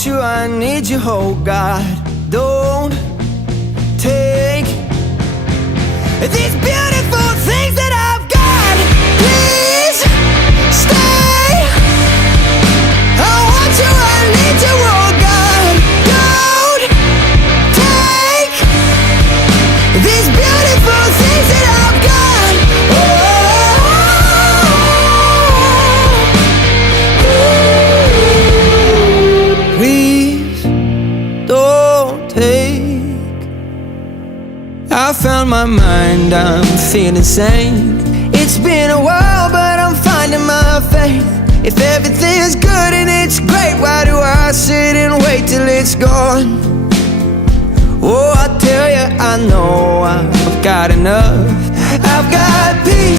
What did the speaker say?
want you, I need you, oh God. Don't take these beautiful things that I've got. Please stay. I want you, I need you, oh God. Don't take these beautiful things that I've got. Please don't take. I found my mind, I'm feeling sane. It's been a while, but I'm finding my faith. If everything's good and it's great, why do I sit and wait till it's gone? Oh, I tell you, I know I've got enough. I've got peace.